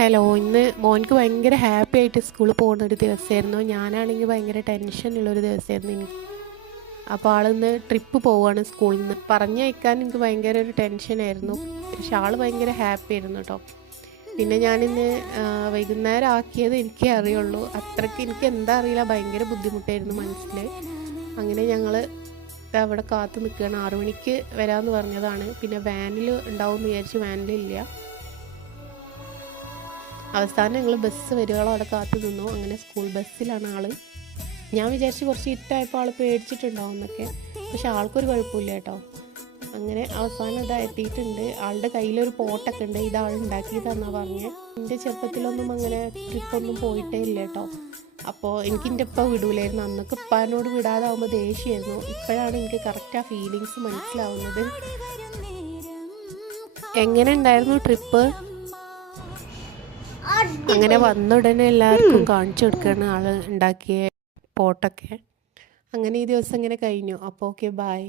Hello, ഇന്ന് മോൻക്ക് ഭയങ്കര ഹാപ്പി ആയിട്ട് സ്കൂളിൽ പോകുന്ന ഒരു ദിവസമായിരുന്നു. ഞാനാണെങ്കിൽ ഭയങ്കര ടെൻഷനുള്ളൊരു ദിവസമായിരുന്നു എനിക്ക്. അപ്പോൾ ആളിന്ന് ട്രിപ്പ് പോവുകയാണ് സ്കൂളിൽ നിന്ന്. പറഞ്ഞയക്കാൻ എനിക്ക് ഭയങ്കര ഒരു ടെൻഷനായിരുന്നു. പക്ഷെ ആൾ ഭയങ്കര ഹാപ്പി ആയിരുന്നു കേട്ടോ. പിന്നെ ഞാനിന്ന് വൈകുന്നേരം ആക്കിയത് എനിക്കേ അറിയുള്ളൂ. അത്രയ്ക്ക് എനിക്ക് എന്താ അറിയില്ല, ഭയങ്കര ബുദ്ധിമുട്ടായിരുന്നു മനസ്സിൽ. അങ്ങനെ ഞങ്ങൾ അവിടെ കാത്തു നിൽക്കുകയാണ്. 6 മണിക്ക് വരാമെന്ന് പറഞ്ഞതാണ്. പിന്നെ വാനിൽ ഉണ്ടാവും എന്ന് വിചാരിച്ച് വാനിലില്ല. അവസാനം ഞങ്ങൾ ബസ് വരികളോ അവിടെ കാത്തു നിന്നു. അങ്ങനെ സ്കൂൾ ബസ്സിലാണ് ആൾ. ഞാൻ വിചാരിച്ച് കുറച്ച് ഇട്ടായപ്പോൾ ആൾ പേടിച്ചിട്ടുണ്ടാവും എന്നൊക്കെ. പക്ഷെ ആൾക്കൊരു കുഴപ്പമില്ല കേട്ടോ. അങ്ങനെ അവസാനം ഇതാ എത്തിയിട്ടുണ്ട്. ആളുടെ കയ്യിലൊരു പോട്ടൊക്കെ ഉണ്ട്. ഇത് ആൾ ഉണ്ടാക്കിയതാണെന്നാണ് പറഞ്ഞത്. എൻ്റെ ചെറുപ്പത്തിലൊന്നും അങ്ങനെ ട്രിപ്പൊന്നും പോയിട്ടേ ഇല്ല കേട്ടോ. അപ്പോൾ എനിക്ക് എൻ്റെ ഉപ്പ വിടൂലായിരുന്നു. അന്നൊക്കെ ഉപ്പാനോട് വിടാതാവുമ്പോൾ ദേഷ്യമായിരുന്നു. ഇപ്പോഴാണ് എനിക്ക് കറക്റ്റ് ആ ഫീലിങ്സ് മനസ്സിലാവുന്നത്. എങ്ങനെ ഉണ്ടായിരുന്നു ട്രിപ്പ്? അങ്ങനെ വന്ന ഉടനെ എല്ലാവർക്കും കാണിച്ചു കൊടുക്കുകയാണ് ആൾ ഉണ്ടാക്കിയ പോട്ടൊക്കെ. അങ്ങനെ ഈ ദിവസം ഇങ്ങനെ കഴിഞ്ഞു. അപ്പോൾ ഓക്കെ, ബൈ.